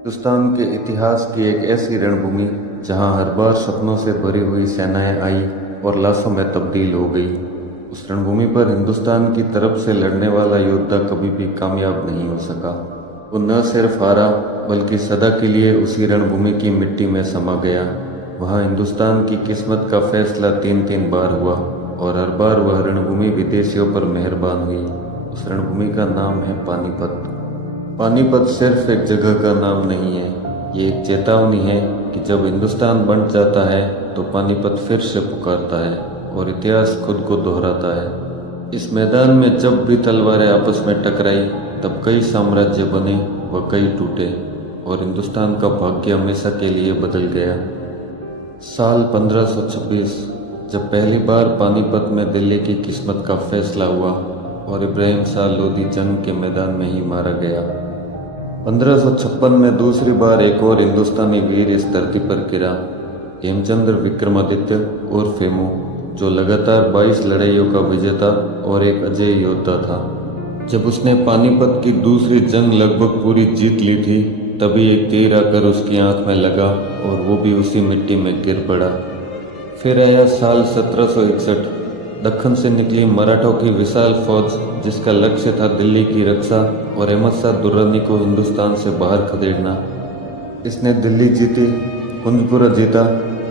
हिंदुस्तान के इतिहास की एक ऐसी रणभूमि जहां हर बार सपनों से भरी हुई सेनाएं आई और लाशों में तब्दील हो गई। उस रणभूमि पर हिंदुस्तान की तरफ से लड़ने वाला योद्धा कभी भी कामयाब नहीं हो सका। वो न सिर्फ हारा बल्कि सदा के लिए उसी रणभूमि की मिट्टी में समा गया। वहां हिंदुस्तान की किस्मत का फैसला तीन तीन बार हुआ और हर बार वह रणभूमि विदेशियों पर मेहरबान हुई। उस रणभूमि का नाम है पानीपत। पानीपत सिर्फ एक जगह का नाम नहीं है, ये एक चेतावनी है कि जब हिंदुस्तान बंट जाता है तो पानीपत फिर से पुकारता है और इतिहास खुद को दोहराता है। इस मैदान में जब भी तलवारें आपस में टकराई तब कई साम्राज्य बने व कई टूटे और हिंदुस्तान का भाग्य हमेशा के लिए बदल गया। साल 1526 जब पहली बार पानीपत में दिल्ली की किस्मत का फैसला हुआ और इब्राहिम शाह लोदी जंग के मैदान में ही मारा गया। 1556 में दूसरी बार एक और हिंदुस्तानी वीर इस धरती पर गिरा, हेमचंद्र विक्रमादित्य और फेमू, जो लगातार 22 लड़ाइयों का विजेता और एक अजेय योद्धा था। जब उसने पानीपत की दूसरी जंग लगभग पूरी जीत ली थी तभी एक तीर आकर उसकी आंख में लगा और वो भी उसी मिट्टी में गिर पड़ा। फिर आया साल 1761। दक्कन से निकली मराठों की विशाल फौज जिसका लक्ष्य था दिल्ली की रक्षा और अहमद शाह दुर्रानी को हिंदुस्तान से बाहर खदेड़ना। इसने दिल्ली जीती, कुंजपुरा जीता,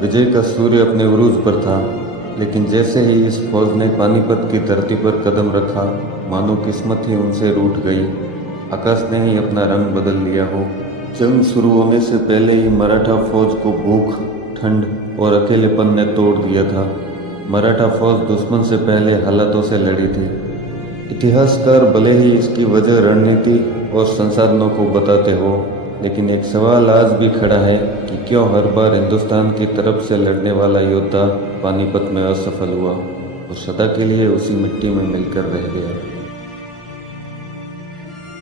विजय का सूर्य अपने उरूज पर था। लेकिन जैसे ही इस फौज ने पानीपत की धरती पर कदम रखा मानो किस्मत ही उनसे रूठ गई। आकाश ने ही अपना रंग बदल लिया हो। जंग शुरू होने से पहले ही मराठा फौज को भूख, ठंड और अकेलेपन ने तोड़ दिया था। मराठा फौज दुश्मन से पहले हालातों से लड़ी थी। इतिहासकार भले ही इसकी वजह रणनीति और संसाधनों को बताते हो, लेकिन एक सवाल आज भी खड़ा है कि क्यों हर बार हिंदुस्तान की तरफ से लड़ने वाला योद्धा पानीपत में असफल हुआ और सदा के लिए उसी मिट्टी में मिलकर रह गया।